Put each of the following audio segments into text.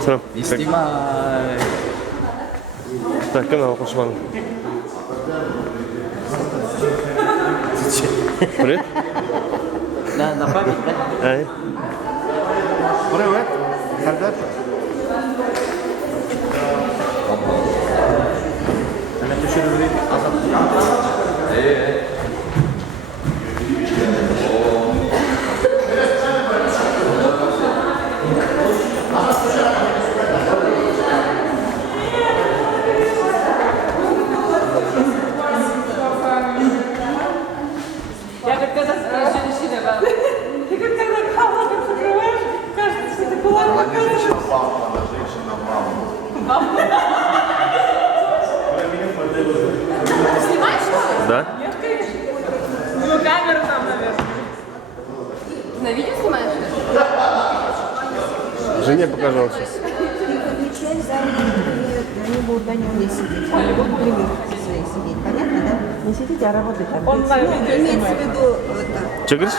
Selam. Не снимай. Так, канал Пашман. Привет. На память, да? Ай. Привет. Когда? Она еще говорит. Я как когда женщина, да. Ты как когда кого-то закрываешь, кажется, что ты кулак показываешь. Женщина мама. Ты снимаешь что ли? Да? Нет, конечно. Ну, камеру там, наверное. Ты на видео снимаешь? Жене покажу сейчас. Они будут на нем не сидеть. Они будут прямых своих сидеть. Понятно, да? Не сидите, а работать там. Он на видео Имеется в снимает. виду вот так. Че говоришь?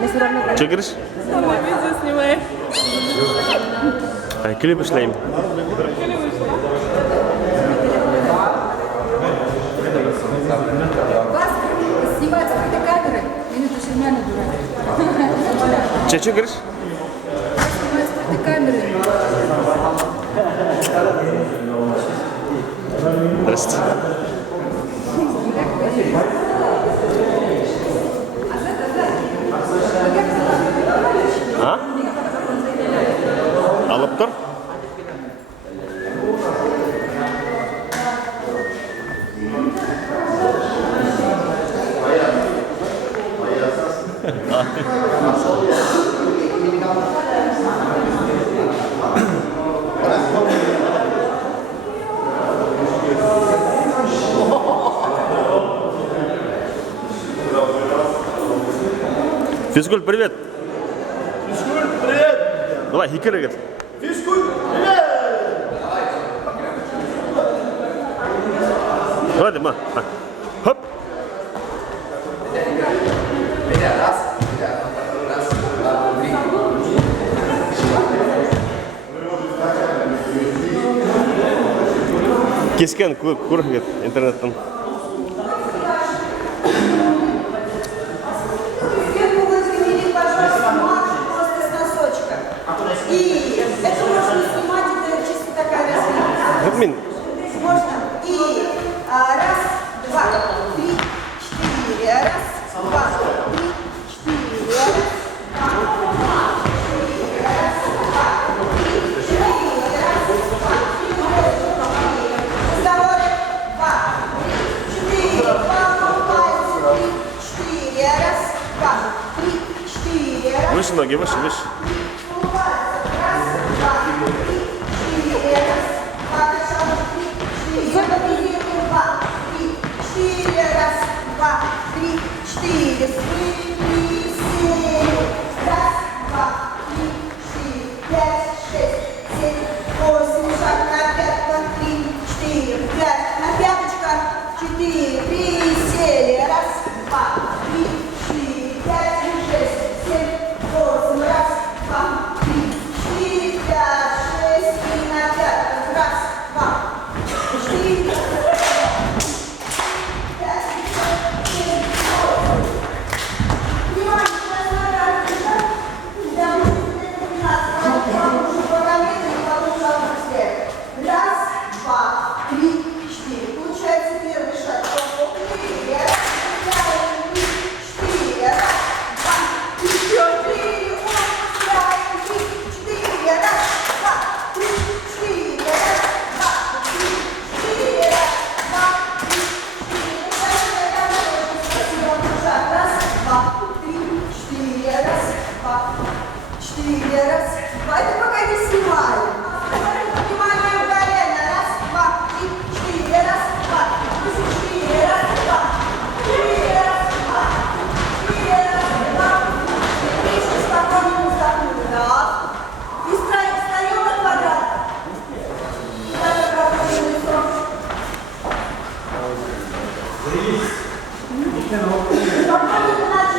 Мы все равно Че говоришь? Он на видео снимает. Ай, клипы шлейм. вас снимать с этой камеры. Минуту Шермяна дурак. Че говоришь? Снимать с этой камеры. Здравствуйте. А? Алаптор? Физкульт, привет. Физкульт, привет. Давай, хикерегет. Физкульт, привет. Давай, ма. Хоп. Кискен, кургет, интернеттен. И это можно снимать, это чисто такая разведка. Админ. Можно. И раз, два, три, четыре. Раз, два, три, четыре. Раз, два, три, раз, два, три, четыре. Раз, два, три, здоровье. Два, три, четыре. Два, три, четыре. Раз, два, три, четыре. Раз, Выше ноги, выше, выше. Спокойно,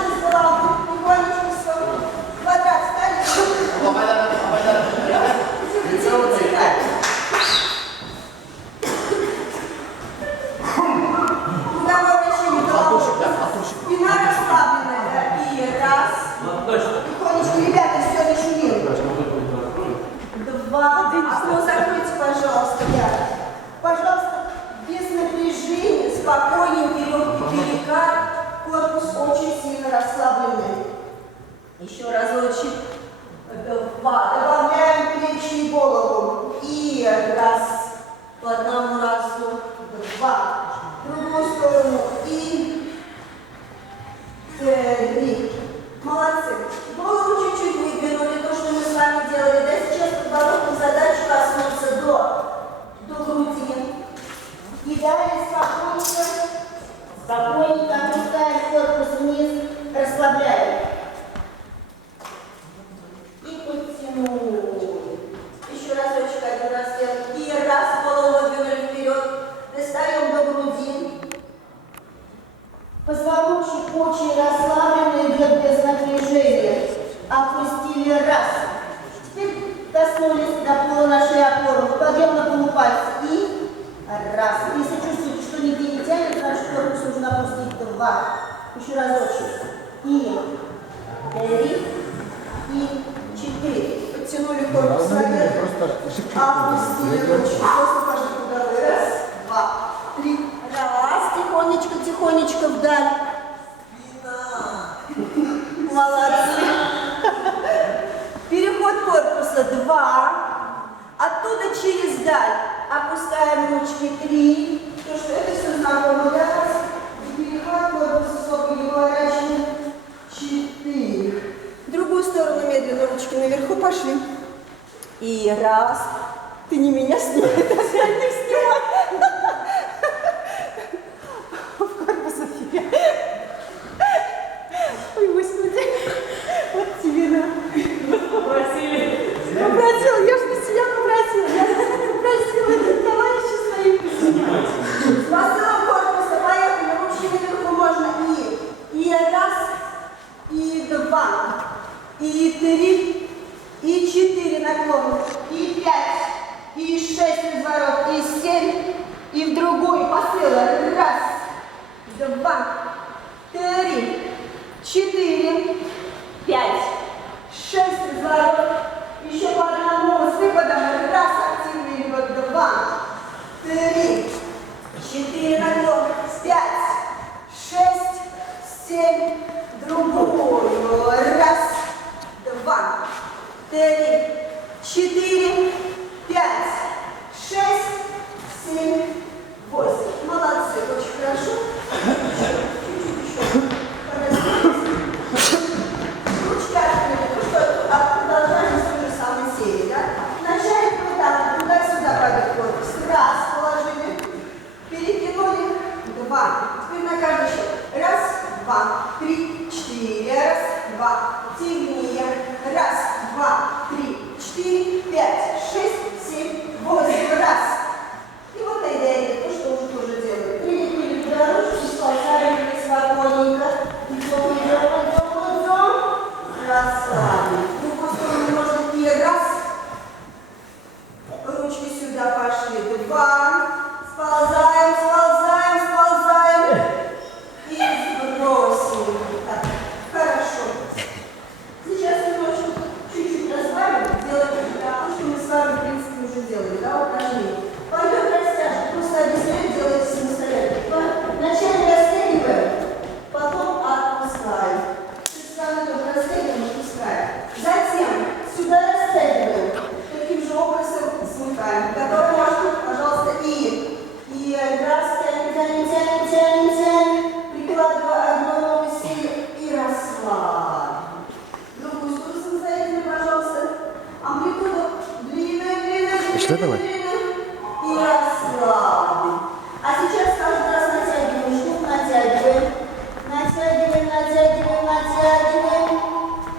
корпус очень сильно расслабленный. Еще разочек. 2. Добавляем плечи и голову. И раз. По одному разу. 2. В другую сторону. И 3. Молодцы. Голову чуть-чуть выдвинули. То, что мы с вами делали. Да, сейчас подбородку задачу коснуться до груди. И далее спокойненько опускаем корпус вниз, расслабляем. И подтянули. Еще разочек, один раз делаем. И раз, голову выдвинули вперед. Достаем до груди. Позвоночник очень расслабленный, идет без напряжения. Опустили раз. Теперь коснулись до пола нашей опоры. Подъем на полупальцы. И раз. Если чувствуете, что нигде не тянет, значит корпус нужно опустить. 2. Еще разочек. И 3. И 4. Подтянули корпус наверх. Опустили ручки. Просто каждый круговой. Раз, 2, 3. Раз. Тихонечко, тихонечко вдаль. Молодцы. Переход корпуса 2. Оттуда через даль. Опускаем ручки 3. То, что это все знакомо для вас. И переход корпуса стопы выворачиваем 4. В другую сторону медленно ручки наверху пошли. И раз. Ты не меня снимай, опять не снимай. В корпус офигенно. Ой, Господи. Вот тебе, да. Попросили. Попросила, я же без себя попросила. Я попросила этот товарища своим. Посылом корпуса, поехали, ручки наверху можно. И раз, и 2, и 3, и 4 наклон, и 5, и 6 разворот, и 7, и в другой посыл. Раз, 2, 3, 4, 5, 6 разворот. Еще по одному с выпадом. Раз, активный идет. 2, 3, 4 наклон, 5, 6, 7, другую. Раз, 2, 3, 4, 5, 6, 7, 8. Молодцы, очень хорошо. Чуть-чуть еще. Ручки открыли. Ну что, продолжаем с той же самой серии, да? Вначале вот туда-сюда пойдет корпус. Раз, положили. Перекинули. 2. Теперь на каждый счет. Раз, 2, 3, 4. Раз, 2. Сильнее. Раз, 2, 3, 4, 5, 6, 7, 8. Раз. И вот идея, то, что уже тоже делаем. Прилепили подорожку, сползаем спокойненько. Идем. Расслабим. В другую сторону можно и раз. Ручки сюда пошли. 2. Сползаем. И бросим. Так, хорошо. Сейчас немножко чуть-чуть разбавим. Делаем то, что мы с вами, в принципе, уже делали. Да, упражнение. Пойдет растяжка. Просто объясняем, делайте самостоятельно. Вначале растягиваем, потом отпускаем. Растягиваем, отпускаем. Затем сюда растягиваем. Таким же образом смыкаем. Готовы? Можно? Пожалуйста. И раз, тянем. Прикладывая одну ногу сильно и расслабим. Другую сторону самостоятельно, пожалуйста. Амплитуду длинную. Что давай? И расслабим. А сейчас каждый раз натягиваем штуку, натягиваем.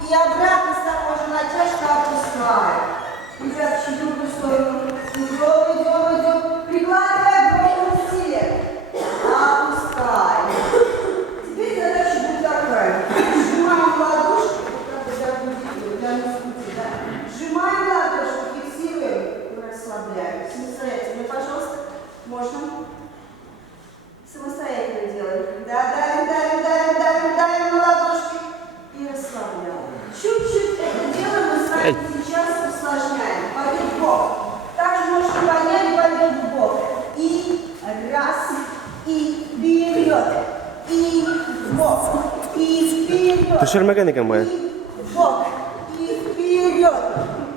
И обратно с такой же натяжкой опускаем. Ребят, чуть другую сторону. Идем. Прикладываем голову к теле. Опускаем. Теперь задача будет такая. Сжимаем ладошки, как бы для груди, да? Сжимаем ладошки, фиксируем и расслабляем. и вперед. Ты шермаганика моя. В бок и вперед.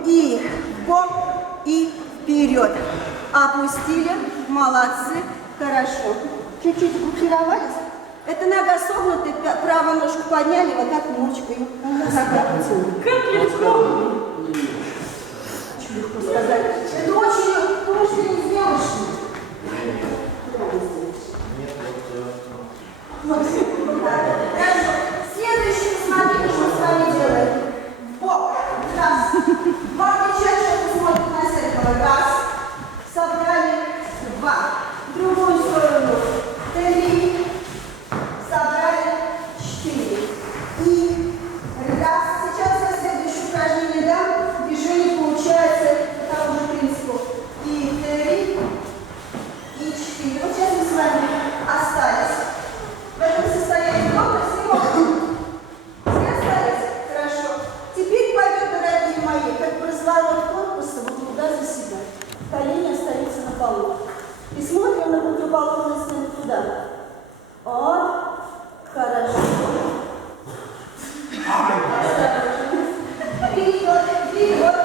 И в бок и вперед. Опустили. Молодцы. Хорошо. Чуть-чуть группировались. Это нога согнута, правую ножку подняли, вот так ножкой. Как легко. Очень легко сказать. Это очень легко, что не сделаешь. Вот так. Хорошо. Следующий, смотрите, что с вами делаем. Бок. Раз. Важно чаще, что смотрит на зеркало. Раз. Собрали. Два. В другую сторону. Три. Собрали. Четыре. И раз. Сейчас я следующее упражнение дам. Движение получается по тому же принципу. И три. И четыре. Вот сейчас мы с вами остались. В этом состоянии мокро, все мокро. Все остались? Хорошо. Теперь пойдет, дорогие мои, как бы разворот корпуса вот туда за себя. Колени остаются на полу. И смотрим на противоположную сторону туда. Вот. Хорошо. Вперед, вперед,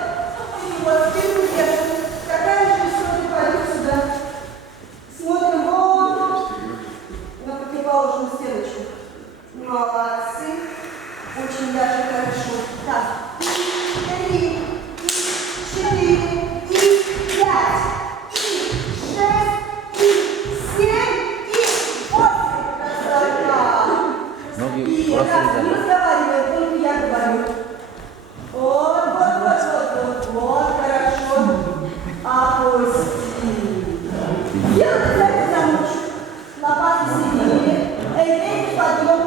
вперед, вперед. Какая же история пойдет сюда? Смотрим вот на противоположную стеночку. Молодцы. Очень даже хорошо. Так. И 3, и 4, и 5, и 6, и 7, и 8. Красота. Ноги И просто раз, не лежат. разговаривай, только я говорю. Вот, вот, вот, вот, вот, вот, хорошо. Опусти. Делай за замочек. Лопаты соединили. Эй, подъем.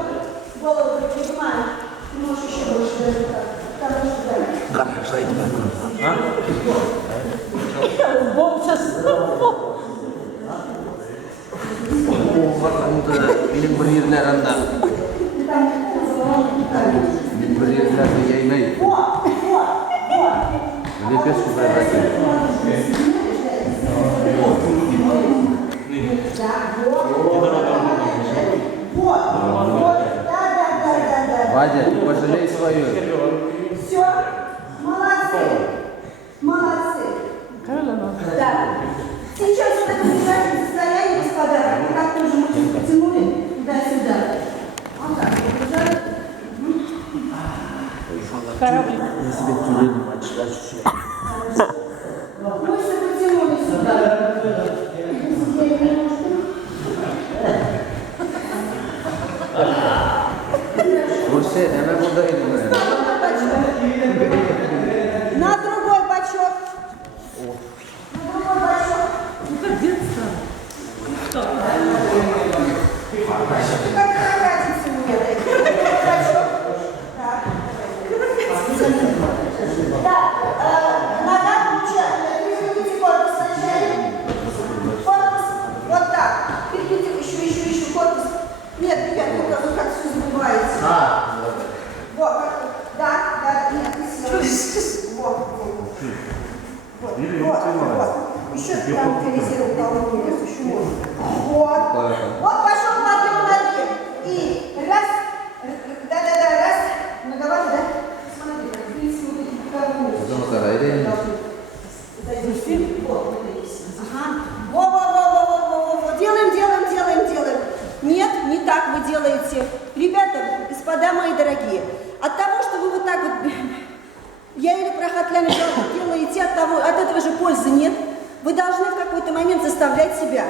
Голову приподнимаем. Ты можешь еще больше даже так. Потому что да. Бог сейчас. Benim bir yerlerinde. Bir yerlerde yaymayı. Вот, вот, вот. Лепешку превратили. Вот, вот, да. Вадя, ты пожалей свою. Все, молодцы, молодцы. Да. Сейчас вот это замечательное состояние, господа, как тоже мы потянули туда-сюда. Вот так, вот держали. Кораблик. Мышцы потянули сюда. Сидели немножко. Bursa hemen buradaydım ben. На другой бочок. На другой бочок. Ну как детство. Как прокатится мне. Бочок. Так. Так, нога получается. Перекрутите корпус сначала. Корпус. Вот так. Перекрутите еще корпус. Нет, ребят, ну как все забываете. Вот, да, нет, все. Вот. Еще там утилизировал полный вес, еще можно. Вот. Вот пошел подъем ноги. И раз, да, раз. Многовато, да? Смотри, в принципе, вот эти боковые. Во. Делаем. Нет, не так вы делаете. Ребята, господа мои дорогие, от того, что вы вот так вот, я или прохотляно делаете, от этого же пользы нет. Вы должны в какой-то момент заставлять себя.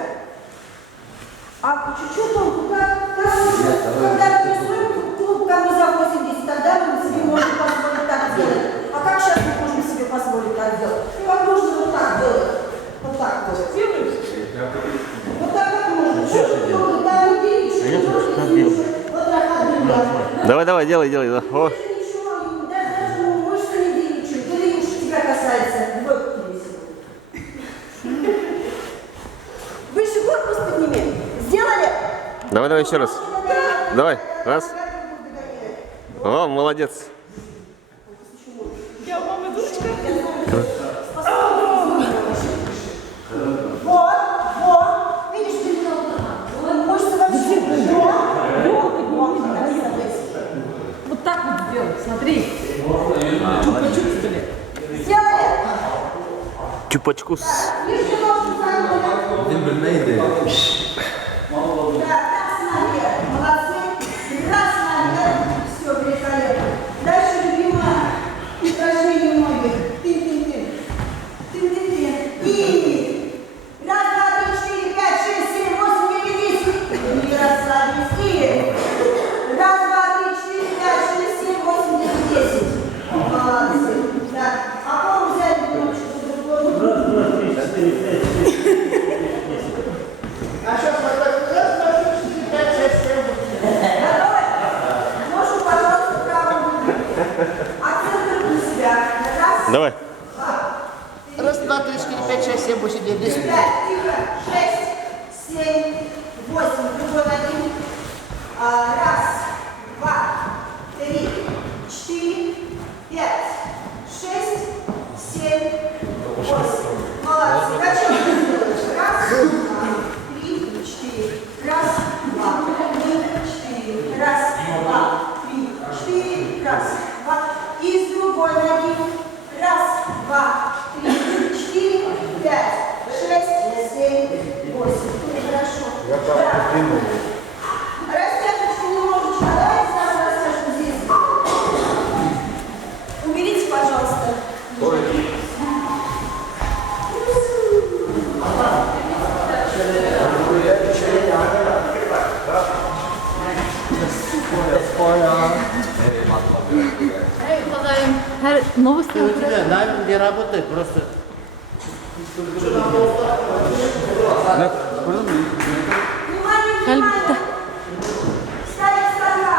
А чуть-чуть он, когда рисуем клуб кому за 80, тогда мы себе можем позволить так делать. А как сейчас мы можем себе позволить так делать? Как можно вот так делать? Вот так вот. Вот так вот можно. Давай, делай. Да. О. Даже мышцы не деличают. Или уж тебя касается. Выше корпус подними. Сделали? Давай еще раз. Давай, раз. О, молодец. Я мама дурочка. Вот. Видишь, мышцы вообще. Юбочку. Лишний ножку загнули. Дим bilmeydi. Да, раз наверх. Молодцы. Раз наверх. Все, великолепно. Дальше любимое упражнение многих. Тын-тын-тын. Тын-тын-тын. И раз, два, три, четыре, пять, шесть, семь, восемь, девять, десять. И расслабились. И раз, два, три, четыре, пять, шесть, семь, восемь, девять, десять. Молодцы. Так, а пол взяли немножечко по-другому. А сейчас вот так, раз, два, три, четыре, пять, шесть, семь. Готовы? Ножку, пожалуйста, правую руку. Акцент на себя. Раз, Давай. Раз, два, три, четыре, пять, шесть, семь, восемь, девять, десять. пять, тихо. 6, 7, 8. Другой ноги. Раз, два, три, 4, 5, 6, 7, 8. Молодцы. Зачем ты делаешь? Раз, два, 3, 4. Раз, два, 3, 4. Раз, два, 3, 4. Раз, два. И с другой ноги. Раз, два, 3, 4, 5, 6, 7, 8. Хорошо. Да. Растяжечку немножечко. Давайте сразу растяжку здесь. Уберите, пожалуйста. Her новости. У тебя навык не работает, просто Внимание, внимание. Ставим сторона.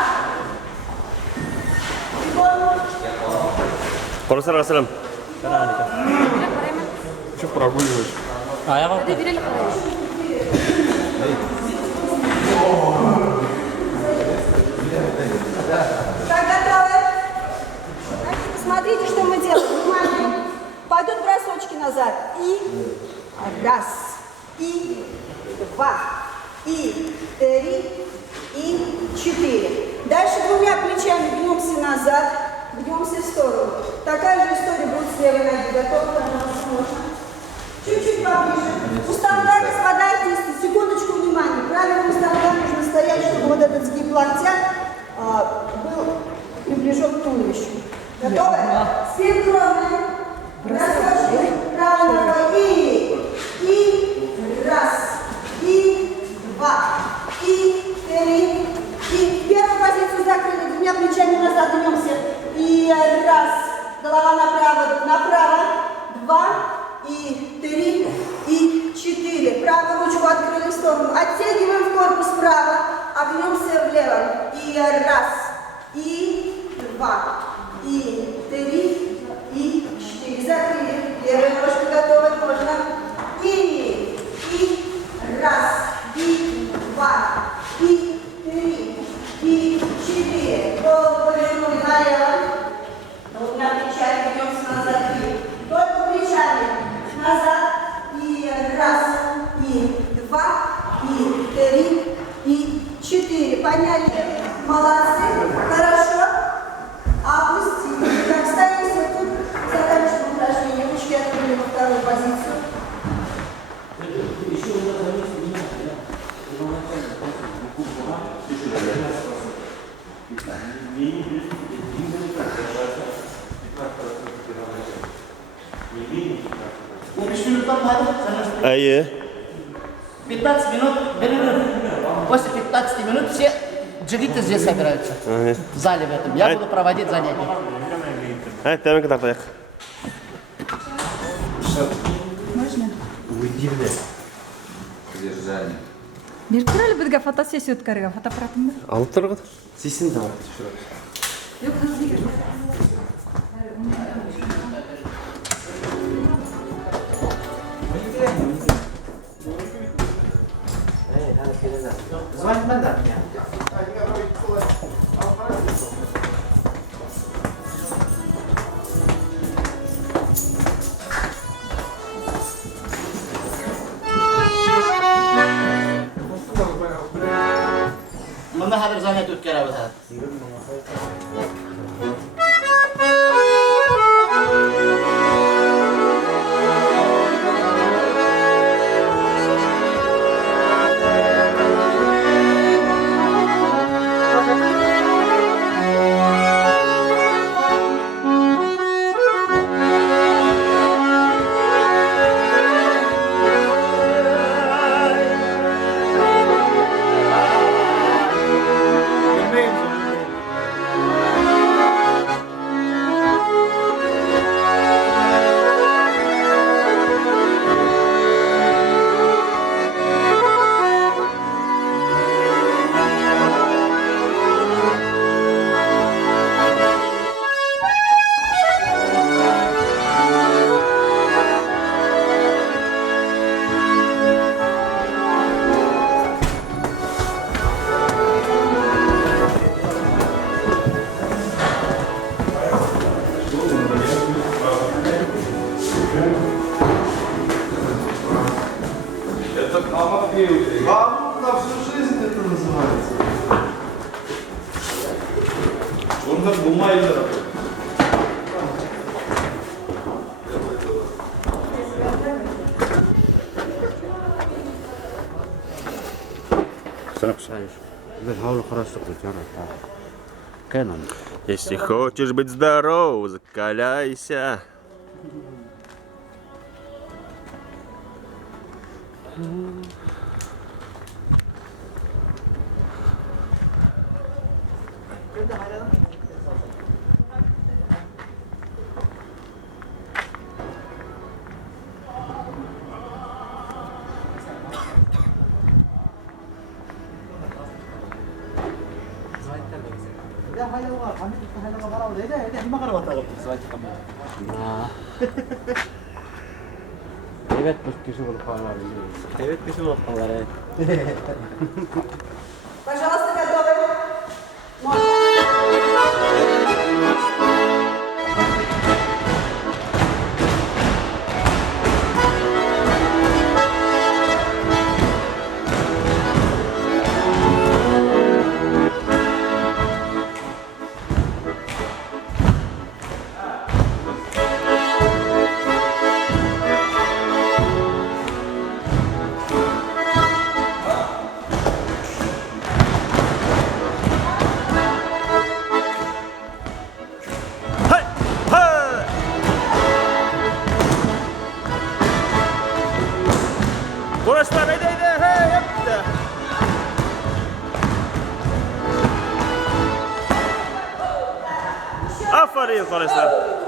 Фигуру. Парусар Расалам. Так, готовы? Значит, посмотрите, что мы делаем. Внимание. Пойдут бросочки назад. И раз, и два, и три, и 4. Дальше двумя плечами гнемся назад, гнемся в сторону. Такая же история будет с левой ноги. Готовы? Пожалуйста, можно. Чуть-чуть поближе. У станка, господа артисты, секундочку внимания. Правильно у станка нужно стоять, чтобы вот этот сгиб локтя был приближен к туловищу. Готовы? Синхронно. Бросочки. Правой ногой. И раз, и два, и три, и первую позицию закрыли. Двумя плечами назад гнемся. И раз. Голова направо, два, и 3, и 4. Правую ручку открыли в сторону. Оттягиваем в корпус вправо, огнемся влево. И раз, и два, и 3, и 4. Закрыли. Левая ножка готова, можно. И раз, и два, и 3, и 4. Голову повернули налево. Двумя плечами гнемся назад. Только плечами. Назад, и раз, и два, и 3, и 4. Подняли. Молодцы. Хорошо. Опустили. Так, стоите тут. Заканчиваем упражнение. Ручки открыли во вторую позицию. Ае. 15 минут перерыв. После 15 минут все джигиты здесь собираются. В зале в этом. Я буду проводить занятия. Ай, тәмен кітап аяқ. Содержание. Беріп тұр әлі бізге фотосессия өткерген фотоаппаратым бар. Алып тұр ғой. Yok hızlı gir. Звонить надо. Bunda hazır zannet ötkərəbiz hə. Ondan bulmayı da. Если хочешь быть здоров, закаляйся. Evet, kişi olup falan. Evet, kişi bakmalar. Пожалуйста, готовы? Hey! Hey! Koraçlar haydi haydi hey yaptı. Aferin koraçlar.